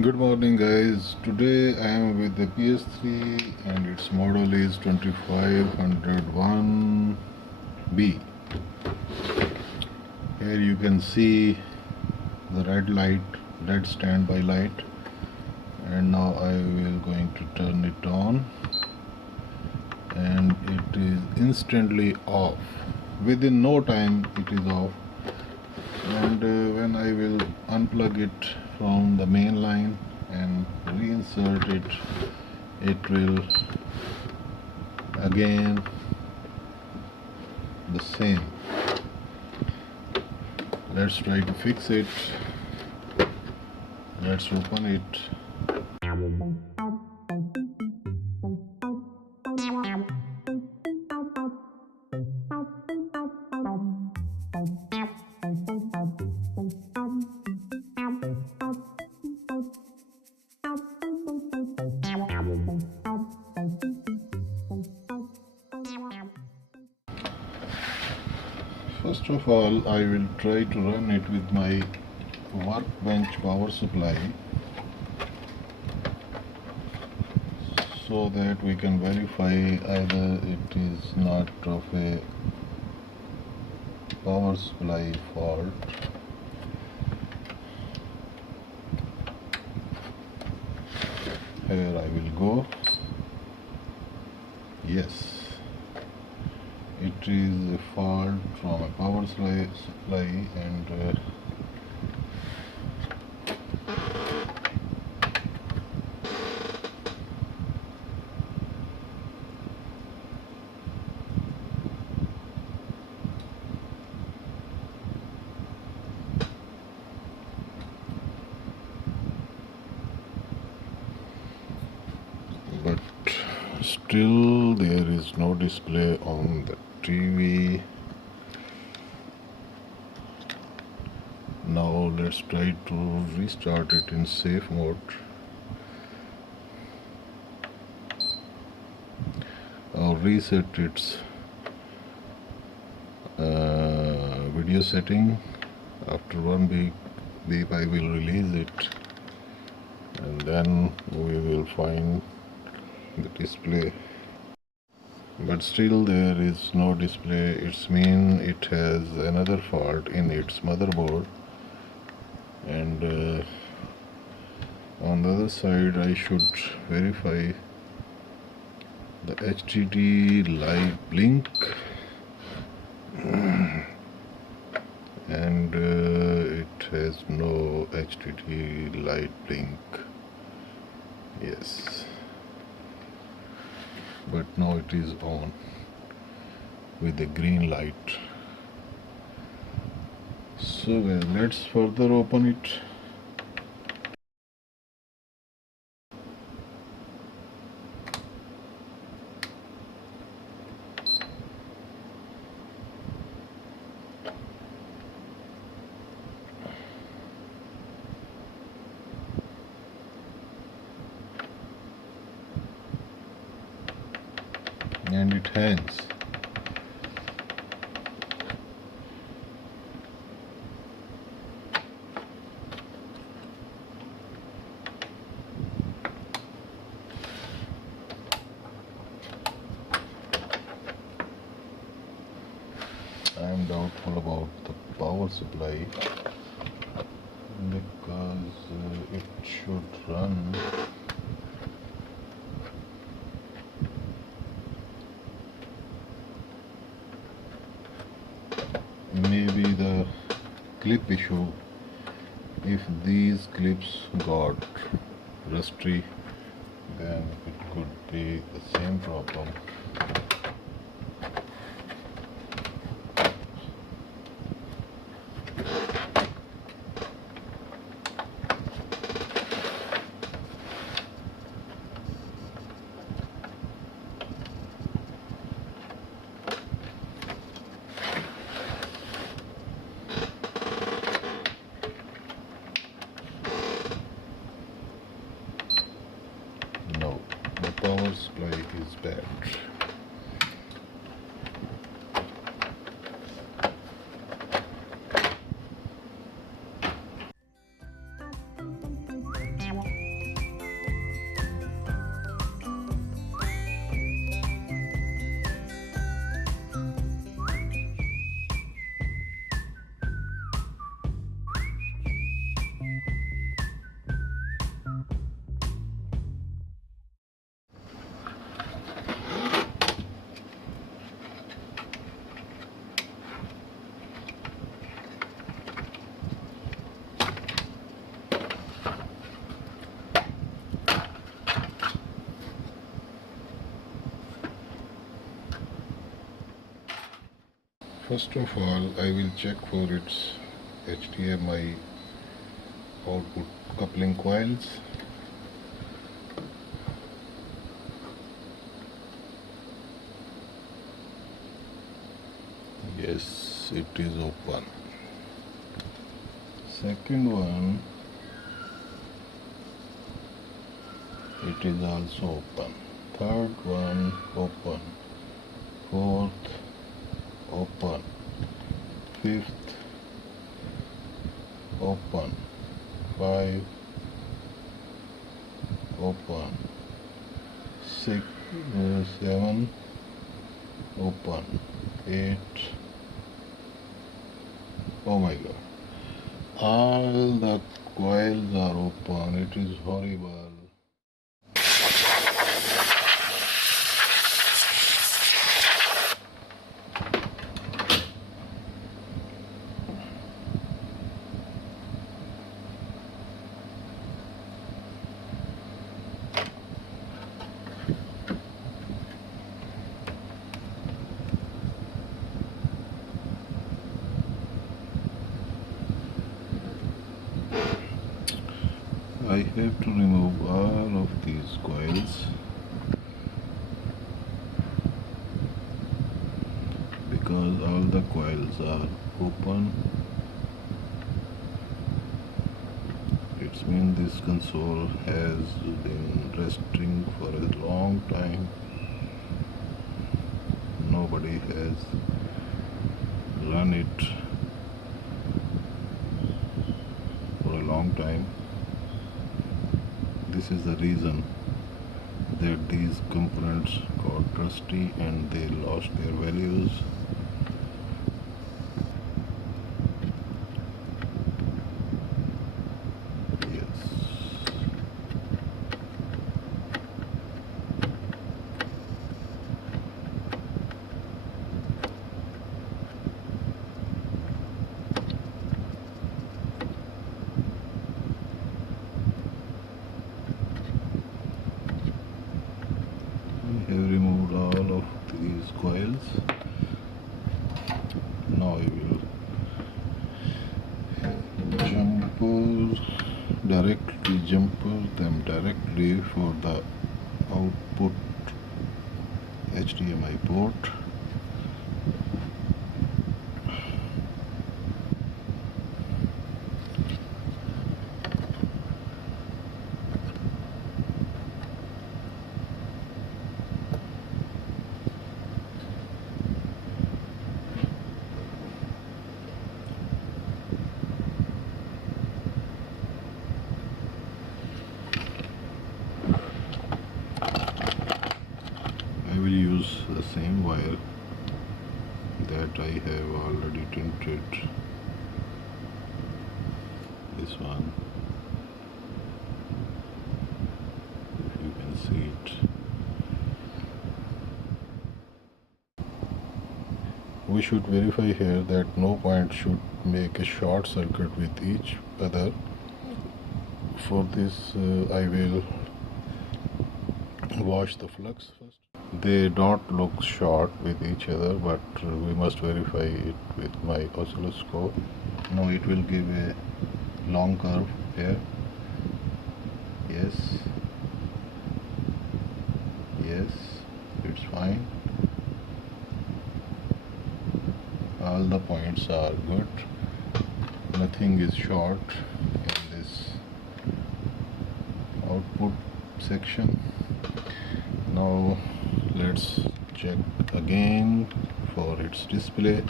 Good morning guys. Today I am with the ps3 and its model is 2501B. Here you can see the red standby light, and now I will going to turn it on and it is instantly off. Within no time it is off, and when I will unplug it from the main line and reinsert it, it will again the same. Let's try to fix it. Let's open it. First of all, I will try to run it with my workbench power supply so that we can verify either it is not of a power supply fault. Here I will go. Yes, it is a fault from a power supply and but still there is no display on the TV. Now let's try to restart it in safe mode. Or reset its video setting. After one beep I will release it, and then we will find the display. But still there is no display. It means it has another fault in its motherboard, and on the other side I should verify the HDD light blink, and it has no HDD light blink. Yes, but now it is on with the green light. So let's further open it. And it hangs. I am doubtful about the power supply because it should run maybe the clip issue. If these clips got rusty, then it could be the same problem. No, the power supply is bad. First of all, I will check for its HDMI output coupling coils. Yes, it is open. Second one, it is also open. Third one, open. Fourth, open. Fifth, open. 5, open. 6, 7, open. 8, oh my god, all the coils are open. It is horrible. I have to remove all of these coils because all the coils are open. It means this console has been resting for a long time. Nobody has run it for a long time. This is the reason that these components got rusty and they lost their values. Yes. I have removed all of these coils. Now I will jumper them directly for the output HDMI port. I will use the same wire that I have already tinted. This one, if you can see it. We should verify here that no point should make a short circuit with each other. For this I will wash the flux first. They don't look short with each other, but we must verify it with my oscilloscope. Now it will give a long curve here. Yes, yes, it's fine. All the points are good. Nothing is short in this output section. Now let's check again for its display.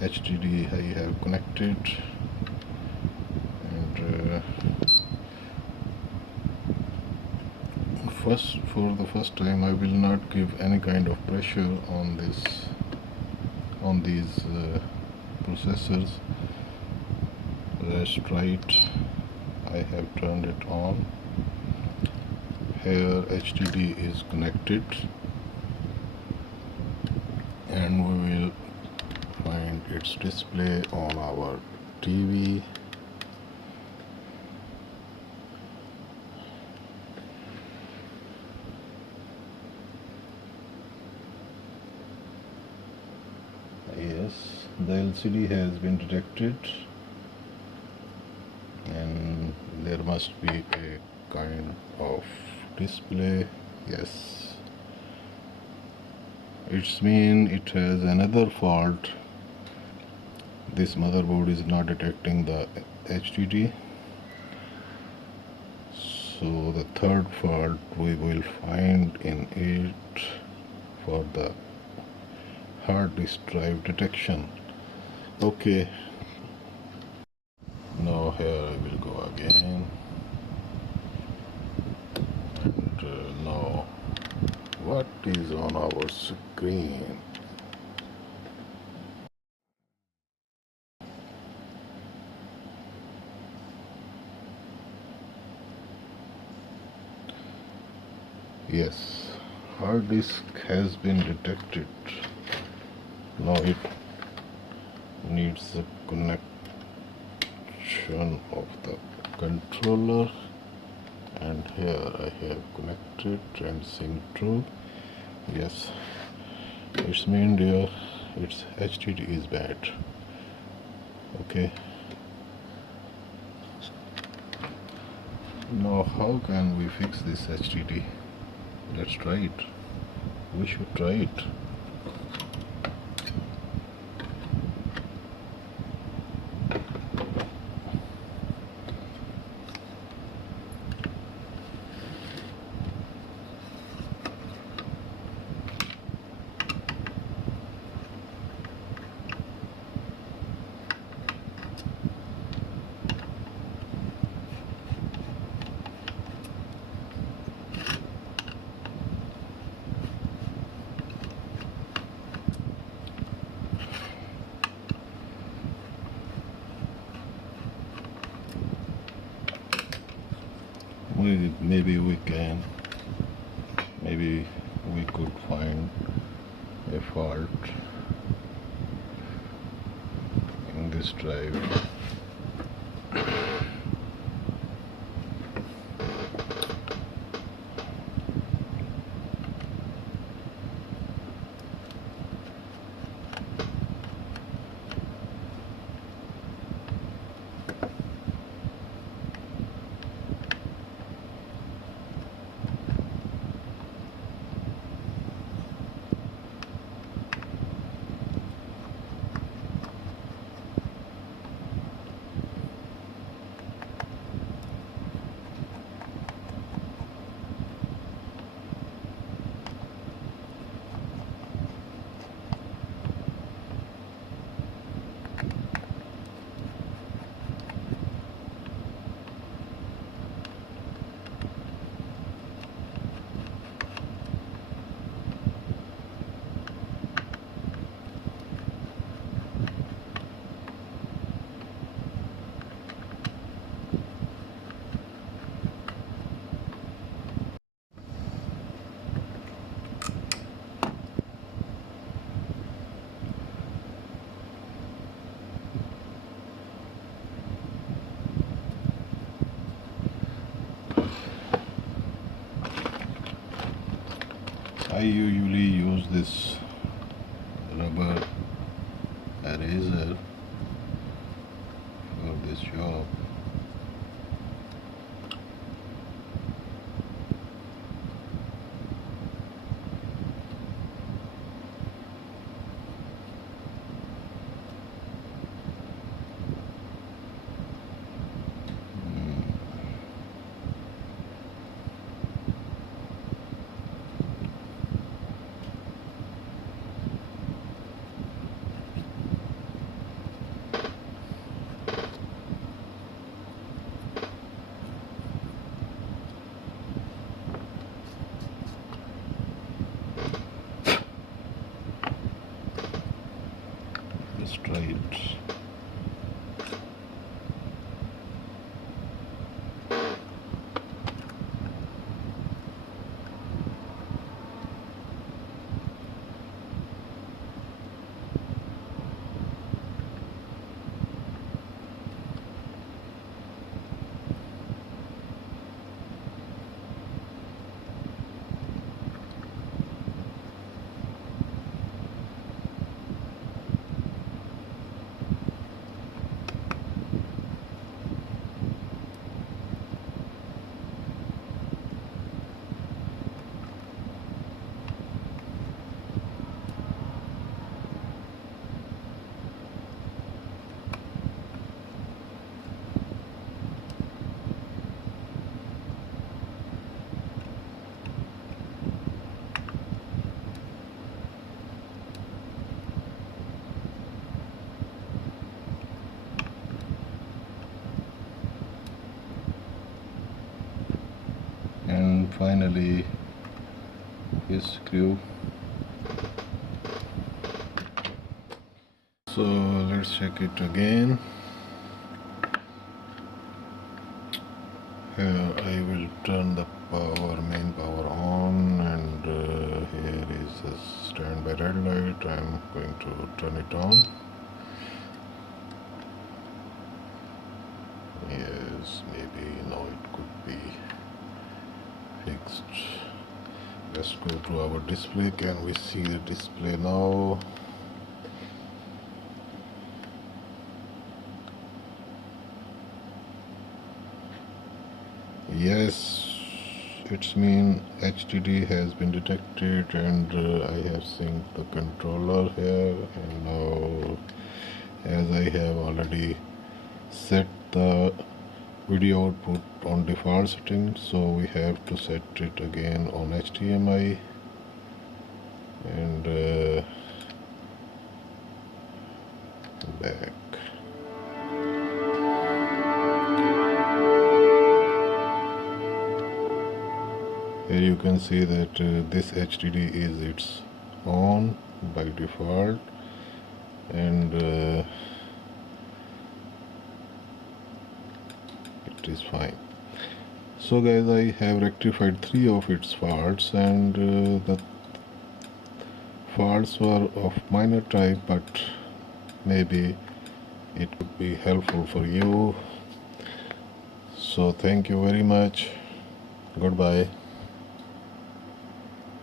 HDD I have connected, and for the first time I will not give any kind of pressure on these processors. Let's try it. I have turned it on. Here HDD is connected, and we will find its display on our TV. the LCD has been detected, and there must be a kind of display. Yes, it's mean it has another fault. This motherboard is not detecting the HDD. So the third fault we will find in it for the hard disk drive detection. Okay, now here I will go again, and now what is on our screen? Yes, hard disk has been detected. Now it needs a connection of the controller, and here I have connected and sync true. Yes, it's mean dear, its HDD is bad. Okay, now how can we fix this HDD? Let's try it. We should try it. Maybe we can, maybe we could find a fault in this drive. I usually use this rubber eraser for this job. Let's try it. and finally his screw. So let's check it again. Here I will turn the main power on, and here is a standby red light. I am going to turn it on. Yes, maybe now it could be fixed. Let's go to our display. Can we see the display now? Yes, it's mean HDD has been detected, and I have synced the controller here, and now as I have already set the video output on default settings, so we have to set it again on HDMI, and back. Here you can see that this HDD is its on by default, and it is fine. So guys, I have rectified 3 of its faults, and the faults were of minor type, but maybe it would be helpful for you. So thank you very much. Goodbye.